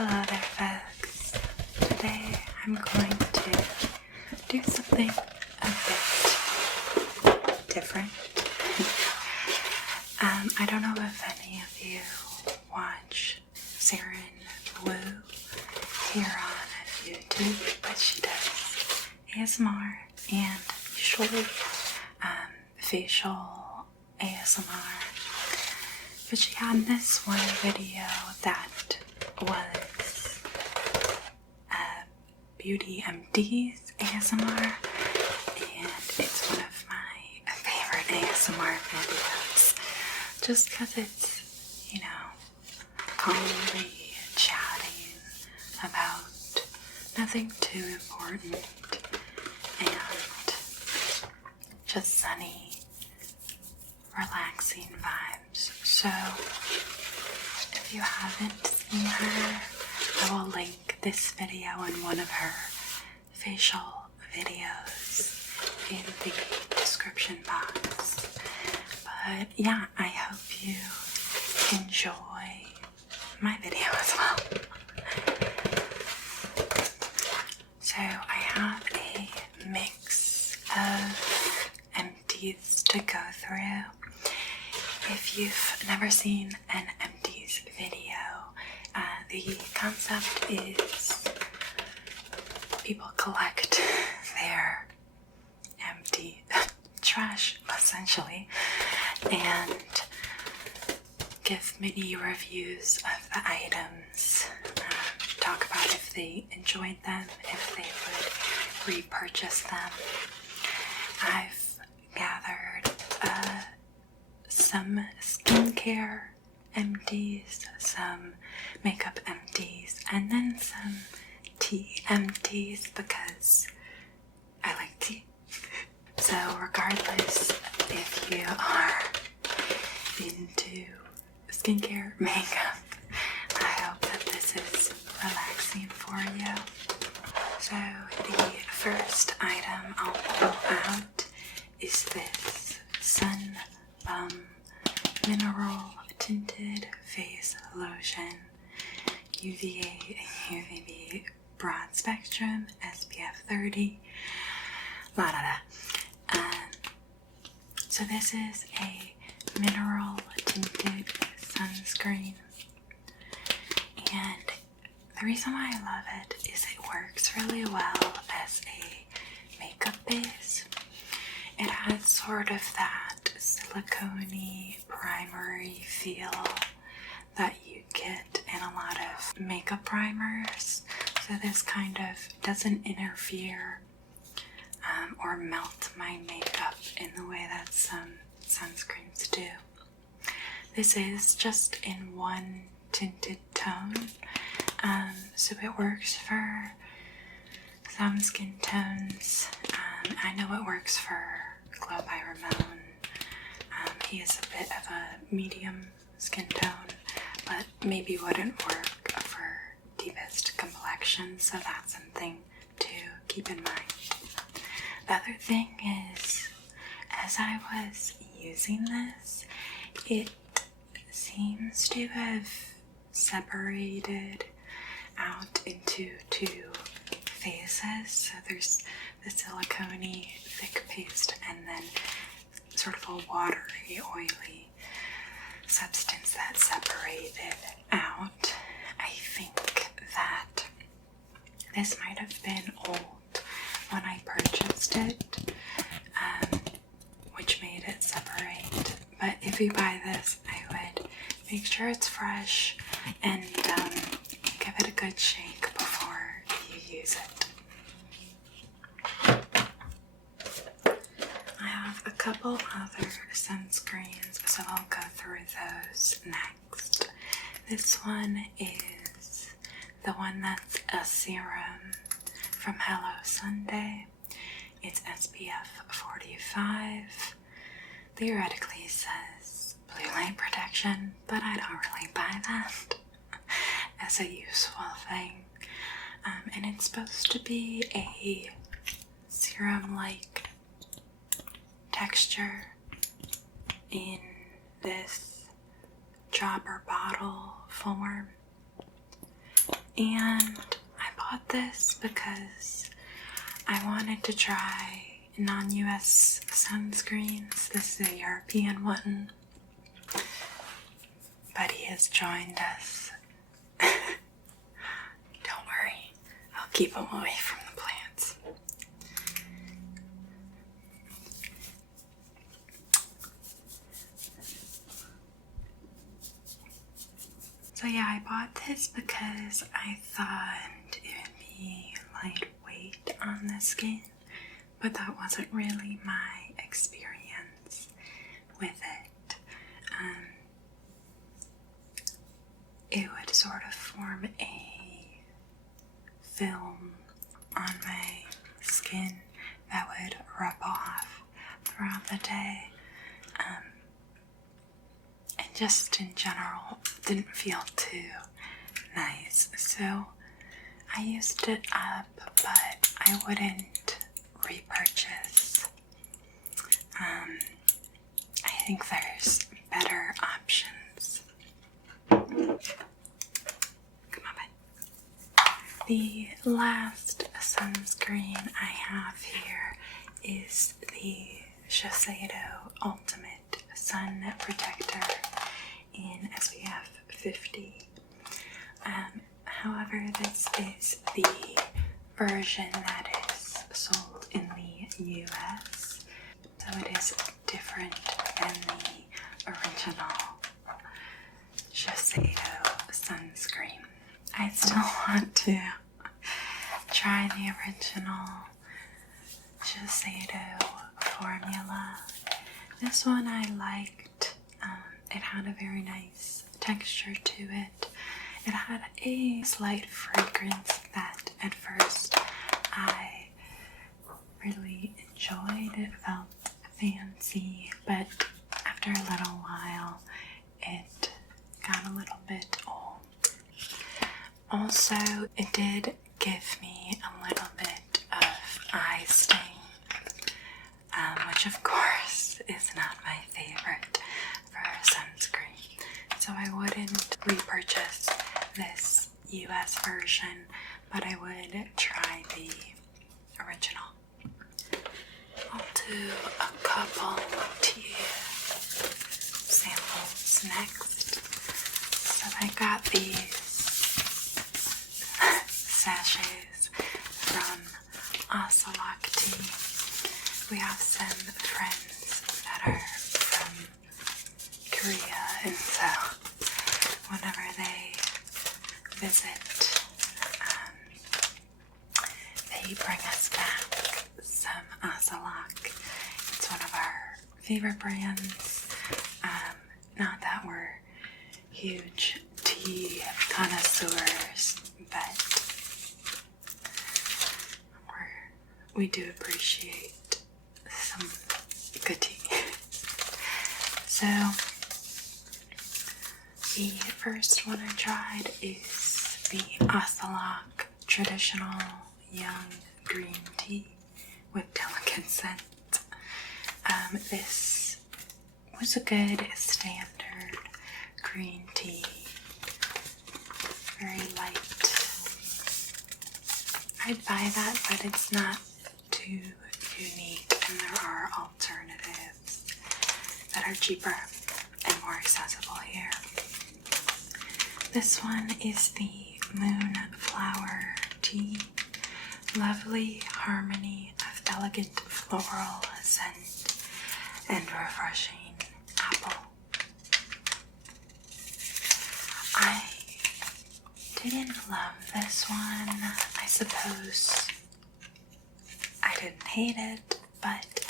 Hello there, folks. Today I'm going to do something a bit different. I don't know if any of you watch Siren Wu here on YouTube, but she does ASMR and usually facial ASMR. But she had this one video that was beauty empties ASMR, and it's one of my favorite ASMR videos just because it's, you know, calmly chatting about nothing too important and just sunny, relaxing vibes. So if you haven't seen her, I will link this video and one of her facial videos in the description box. But yeah, I hope you enjoy my video as well. So I have a mix of empties to go through. If you've never seen an empties video, the concept is people collect their empty trash, essentially, and give mini reviews of the items, talk about if they enjoyed them, if they would repurchase them. I've gathered some skincare empties, some makeup empties, and then some tea empties because I like tea. So regardless if you are into skincare, makeup, I hope that this is relaxing for you. So the first item I'll pull out is this Sun Bum Mineral Tinted Face Lotion, UVA and UVB broad spectrum, SPF 30, So this is a mineral tinted sunscreen, and the reason why I love it is it works really well as a makeup base. It has sort of that silicone-y, primery feel that you get in a lot of makeup primers. So this kind of doesn't interfere or melt my makeup in the way that some sunscreens do. This is just in one tinted tone, so it works for some skin tones. I know it works for Glow by Ramon. He is a bit of a medium skin tone, but maybe wouldn't work for deepest complexion, so that's something to keep in mind. The other thing is, as I was using this, it seems to have separated out into two phases. So there's the silicone-y thick paste and then sort of a watery, oily substance that separated out. I think that this might have been old when I purchased it, which made it separate. But if you buy this, I would make sure it's fresh and give it a good shake before you use it. I have a couple other sunscreens, so I'll go through those next. This one is the one that's a serum from Hello Sunday. It's SPF 45. Theoretically says blue light protection, but I don't really buy that as a useful thing. And it's supposed to be a serum-like texture in this dropper bottle form. And I bought this because I wanted to try non-US sunscreens. This is a European one. Buddy has joined us. Don't worry, I'll keep him away from the plants. So yeah, I bought this because I thought it would be lightweight on the skin, but that wasn't really my experience with it. It would sort of form a film on my skin that would rub off throughout the day. And just in general didn't feel too nice. So I used it up, but I wouldn't repurchase. I think there's better options. Come on, bud. The last sunscreen I have here is the Shiseido Ultimate Sun Protector in SPF 50. However, this is the version that is sold in the US, so it is different than the original Shiseido sunscreen. I still want to try the original Shiseido formula. This one I liked. It had a very nice texture to it. It had a slight fragrance that at first I really enjoyed. It felt fancy, but after a little while it got a little bit old. Also, it did give me a little bit of eye sting, which of course is not my favorite for sunscreen. So I wouldn't repurchase this US version, but I would try the original. I'll do a couple tea samples next. So I got these sachets from Ocelot Tea. We have some friends that are from Korea, and so whenever they visit, they bring us back some Ocelot. It's one of our favorite brands. Not that we're huge tea connoisseurs, but we do appreciate some good tea. So the first one I tried is the Ocelot Traditional Young Green Tea with delicate scent. This was a good standard green tea, very light. I'd buy that, but it's not too unique, and there are alternatives that are cheaper and more accessible here. This one is the Moonflower Tea. Lovely harmony of delicate floral scent and refreshing apple. I didn't love this one. I suppose I didn't hate it, but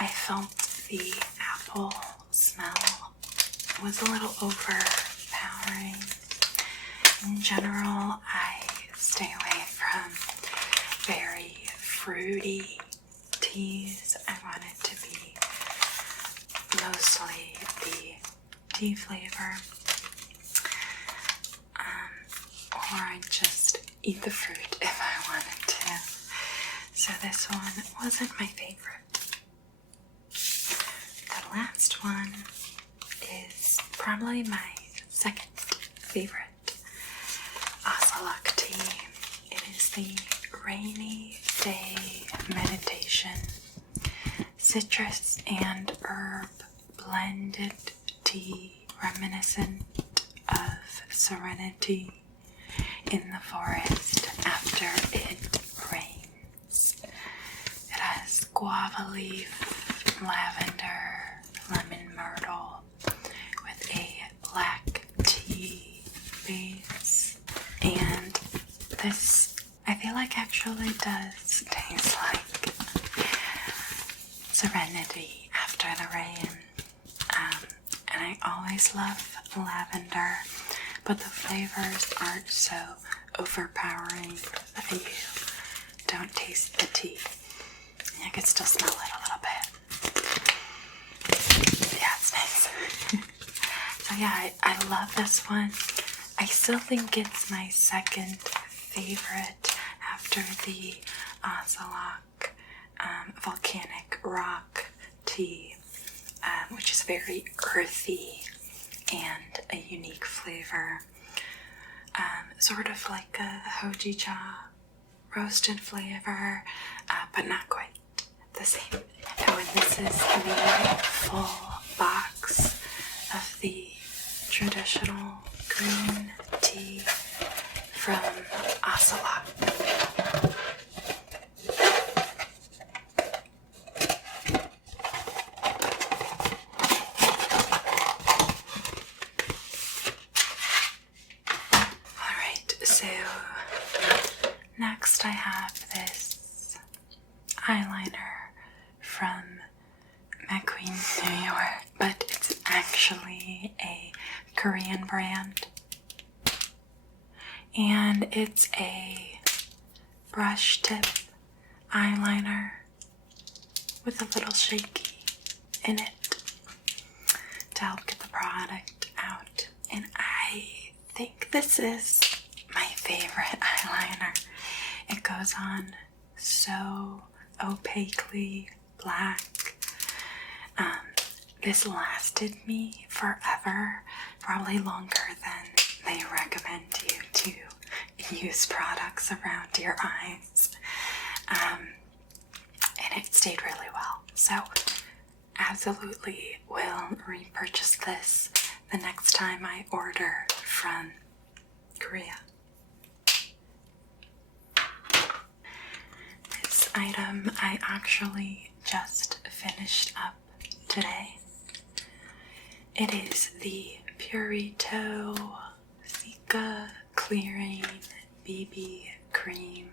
I felt the apple smell was a little overpowering. In general, I stay away from very fruity teas. I want it to be mostly the tea flavor, or I just eat the fruit if I wanted to. So this one wasn't my favorite. The last one is probably my second favorite Ocelot Tea. the Rainy Day Meditation Citrus and Herb Blended Tea Reminiscent of Serenity in the Forest After It Rains. It has guava leaf, lavender, lemon myrtle with a black tea base, and this I feel like actually does taste like serenity after the rain. And I always love lavender, but the flavors aren't so overpowering that you don't taste the tea. You can still smell it a little bit. Yeah, it's nice. So yeah, I love this one. I still think it's my second favorite after the Ocelot volcanic rock tea, which is very earthy and a unique flavor. Sort of like a hojicha roasted flavor, but not quite the same. Oh, and this is the full box of the traditional green tea from Ocelot. Alright, so next I have this eyeliner from McQueen, New York, but it's actually a Korean brand. And it's a brush tip eyeliner with a little shaky in it to help get the product out. And I think this is my favorite eyeliner. It goes on so opaquely black. This lasted me forever, probably longer than they recommend you to use products around your eyes. And it stayed really well. So absolutely will repurchase this the next time I order from Korea. This item I actually just finished up today. It is the Purito Cica Clearing BB Cream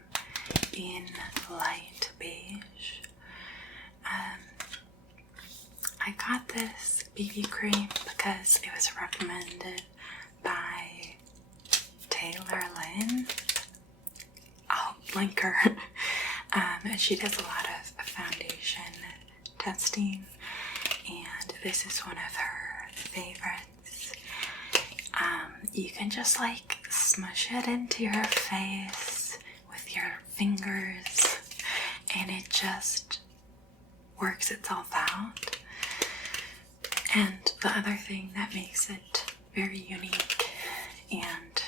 in light beige. I got this BB cream because it was recommended by Taylor Lynn. I'll link her. She does a lot of foundation testing, and this is one of her favorites. You can just like smush it into your face with your fingers, and it just works itself out. And the other thing that makes it very unique and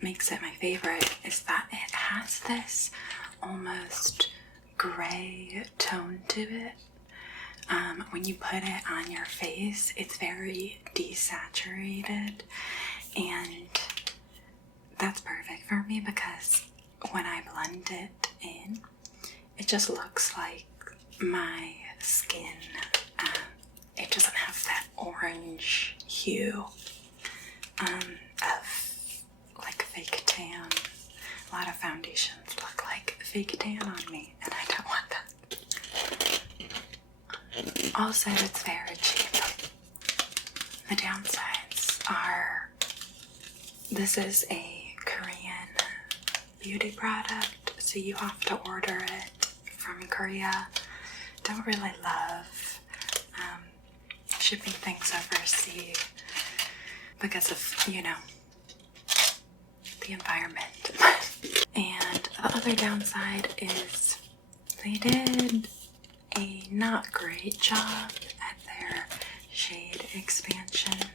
makes it my favorite is that it has this almost gray tone to it. When you put it on your face, it's very desaturated, and that's perfect for me because when I blend it in, it just looks like my skin. It doesn't have that orange hue of like fake tan. A lot of foundations look like fake tan on me, and I don't want that. Also, it's very cheap. The downsides are this is a Korean beauty product, so you have to order it from Korea. Don't really love shipping things overseas because of, you know, the environment. And the other downside is they did a not great job at their shade expansion.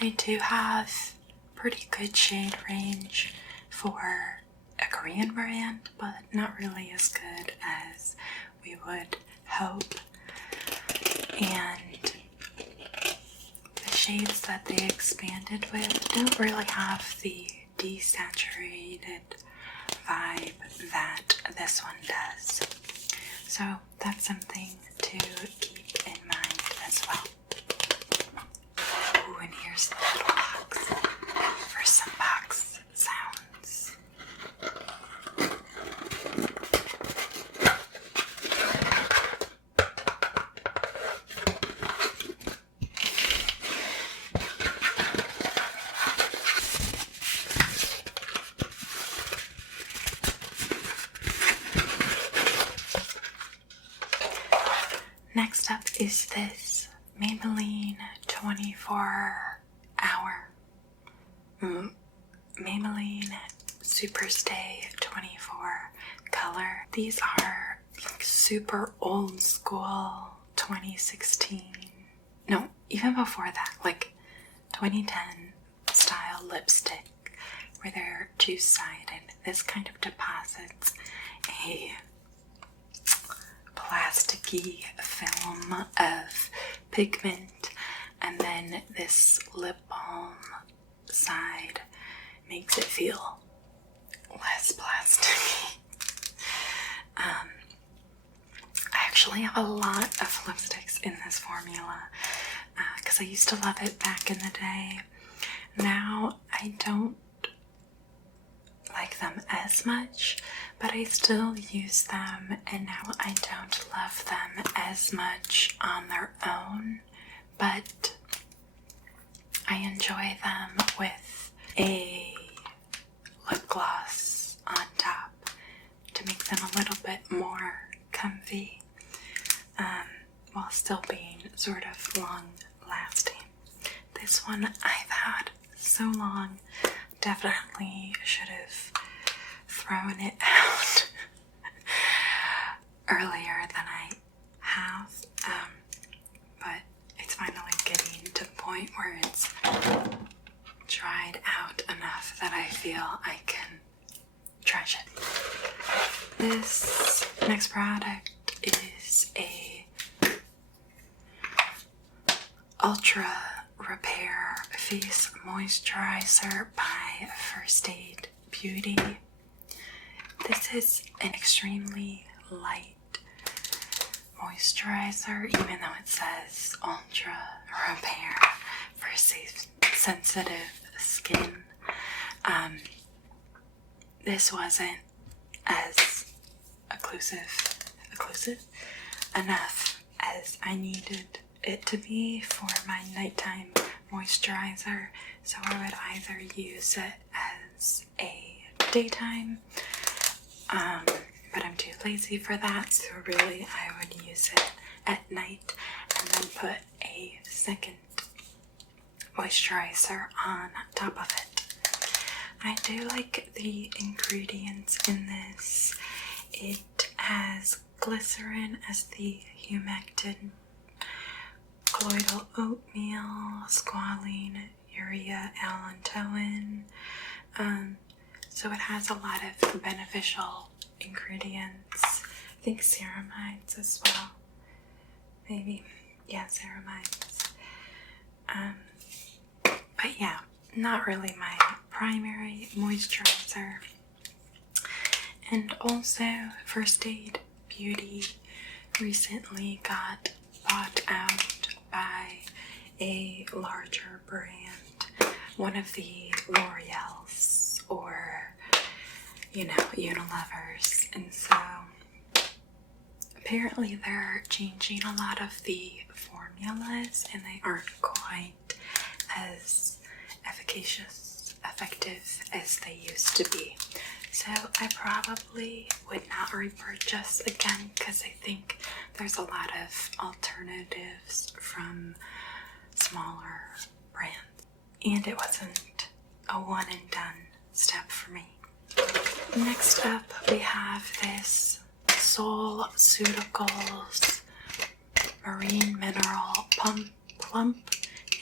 They do have pretty good shade range for a Korean brand, but not really as good as we would hope. And the shades that they expanded with don't really have the desaturated vibe that this one does. So that's something to keep in mind as well. Ooh, and here's the little box for some box sounds. Next up is this Maybelline 24-hour Maybelline Superstay 24 color. These are like super old school 2016, no, even before that, like 2010 style lipstick where they're two-sided. This kind of deposits a plasticky film of pigment, and then this lip balm side makes it feel less plasticky. I actually have a lot of lipsticks in this formula because I used to love it back in the day. Now I don't like them as much, but I still use them, and now I don't love them as much on their own, but I enjoy them with a lip gloss on top to make them a little bit more comfy while still being sort of long lasting. This one I've had so long, definitely should have thrown it out earlier than I have, but it's finally getting to the point where it's dried out enough that I feel I can trash it. This next product is a Ultra Repair Face Moisturizer by First Aid Beauty. This is an extremely light moisturizer, even though it says Ultra Repair for sensitive skin. This wasn't as occlusive enough as I needed it to be for my nighttime moisturizer, so I would either use it as a daytime, but I'm too lazy for that, so really I would use it at night and then put a second moisturizer on top of it. I do like the ingredients in this. It has glycerin as the humectant, colloidal oatmeal, squalene, urea, allantoin. So it has a lot of beneficial ingredients. I think ceramides as well. Maybe, yeah, ceramides. But yeah, not really my primary moisturizer. And also, First Aid Beauty recently got bought out by a larger brand, one of the L'Oreals or, Unilevers. And so apparently they're changing a lot of the formulas and they aren't quite as effective as they used to be. So I probably would not repurchase again because I think there's a lot of alternatives from smaller brands. And it wasn't a one and done step for me. Next up we have this Soul Suticals Marine Mineral Plump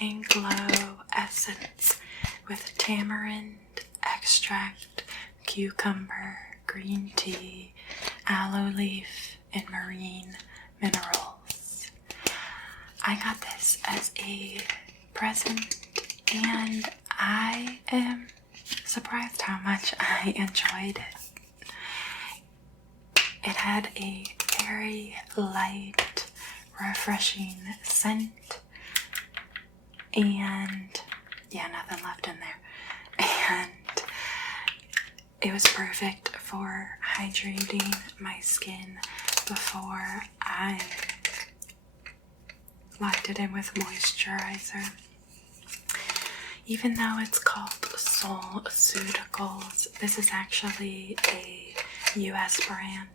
and Glow Essence with tamarind extract, cucumber, green tea, aloe leaf, and marine minerals. I got this as a present and I am surprised how much I enjoyed it. It had a very light, refreshing scent, and yeah, nothing left in there. And it was perfect for hydrating my skin before I locked it in with moisturizer. Even though it's called SoulCeuticals, this is actually a US brand,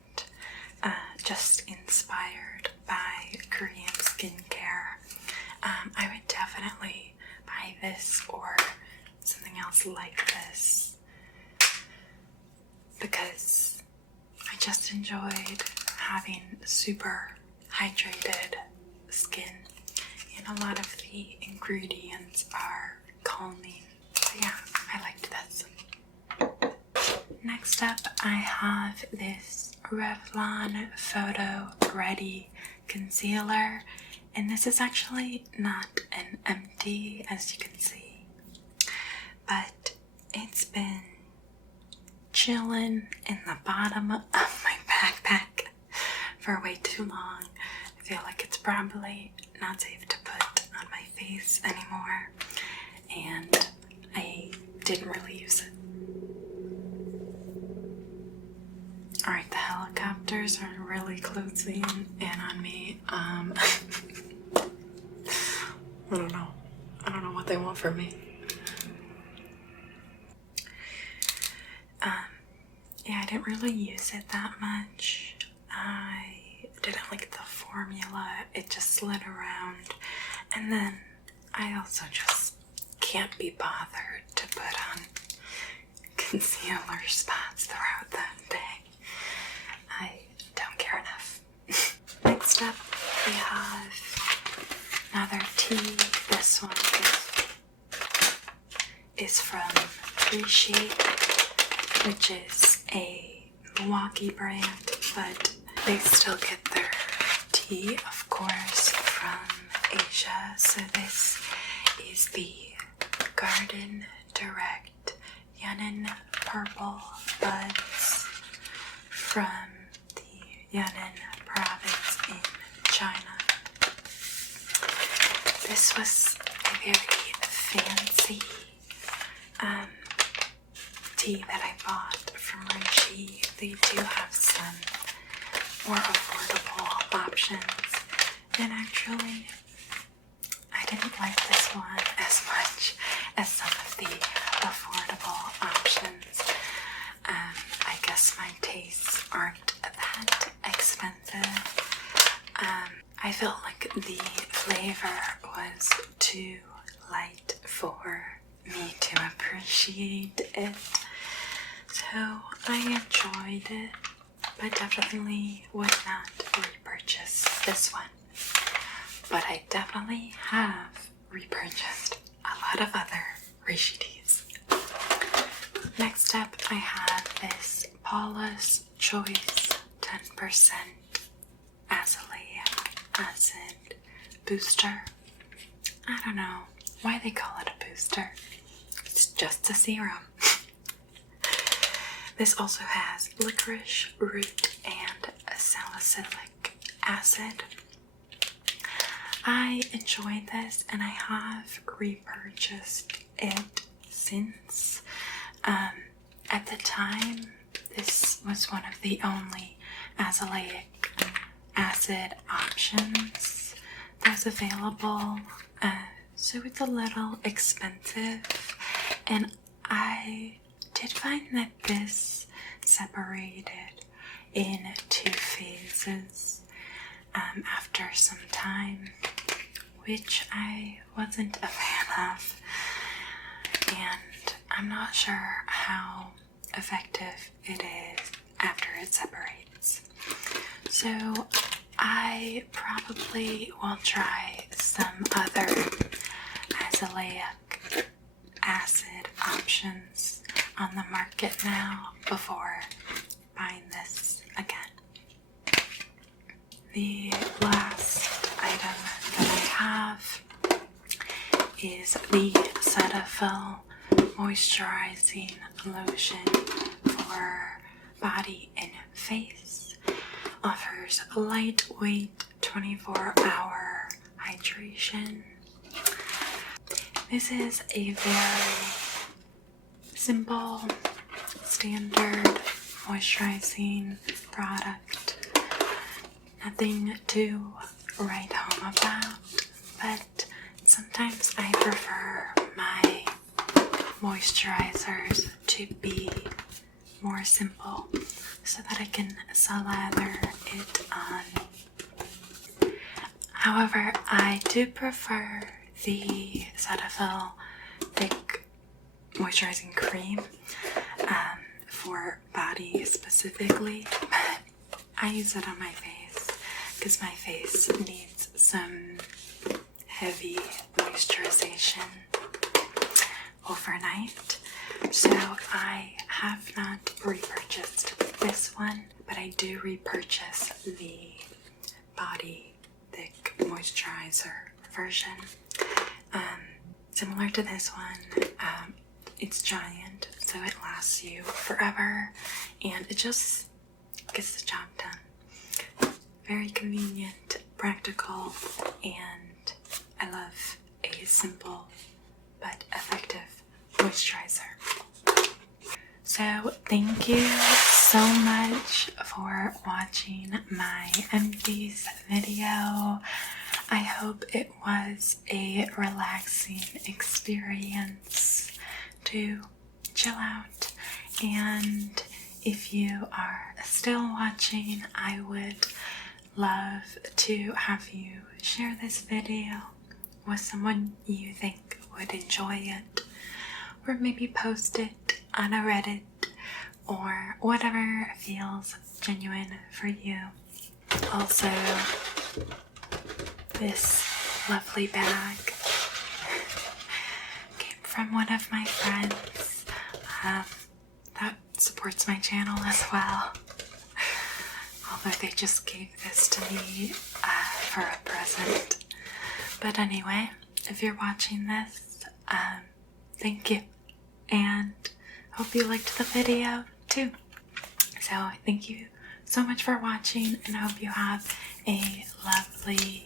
just inspired by Korean skincare. I would definitely buy this or something else like this because I just enjoyed having super hydrated skin, and a lot of the ingredients are calming. So yeah, I liked this. Next up, I have this Revlon Photo Ready Concealer, and this is actually not an empty, as you can see, but it's been chilling in the bottom of my backpack for way too long. I feel like it's probably not safe to put on my face anymore, and I didn't really use it. Alright, the helicopters are really closing in on me. I don't know. I don't know what they want from me. Yeah, I didn't really use it that much. I didn't like the formula. It just slid around. And then I also just can't be bothered to put on concealer spots throughout the day. I don't care enough. Next up, we have another tea. This one is from Appreciate, which is a Milwaukee brand, but they still get their tea, of course, from Asia. So this is the Garden Direct Yunnan Purple Buds from the Yunnan province in China. This was a very fancy tea that I bought from Rishi. They do have some more affordable options, and actually I didn't like this one as much as some of the affordable options. I guess my tastes aren't that expensive. I felt like the flavor was too light for me to appreciate it, so I enjoyed it, but definitely would not repurchase this one. But I definitely have repurchased a lot of other Rishi teas. Next up, I have this Paula's Choice 10% azelaic acid booster. I don't know why they call it a booster. It's just a serum. This also has licorice root and salicylic acid. I enjoyed this and I have repurchased it since. At the time, this was one of the only azelaic acid options that was available, so it's a little expensive, and I did find that this separated in 2 phases after some time, which I wasn't a fan of, and I'm not sure how effective it is after it separates. So I probably will try some other azelaic acid options on the market now before buying this again. The last item that I have is the Cetaphil moisturizing lotion for body and face. Offers lightweight 24-hour hydration. This is a very simple, standard moisturizing product. Nothing to write home about, but sometimes I prefer my moisturizers to be more simple so that I can slather it on. However, I do prefer the Cetaphil thick moisturizing cream for body specifically, but I use it on my face because my face needs some heavy moisturization overnight. So I have not repurchased this one, but I do repurchase the body thick moisturizer version. Similar to this one, it's giant, so it lasts you forever, and it just gets the job done. Very convenient, practical, and I love a simple but effective moisturizer. So thank you so much for watching my empties video. I hope it was a relaxing experience to chill out, and if you are still watching, I would love to have you share this video with someone you think would enjoy it, or maybe post it on a Reddit or whatever feels genuine for you. Also, this lovely bag came from one of my friends that supports my channel as well, although they just gave this to me for a present. But anyway, if you're watching this, thank you, and hope you liked the video too. So thank you so much for watching, and I hope you have a lovely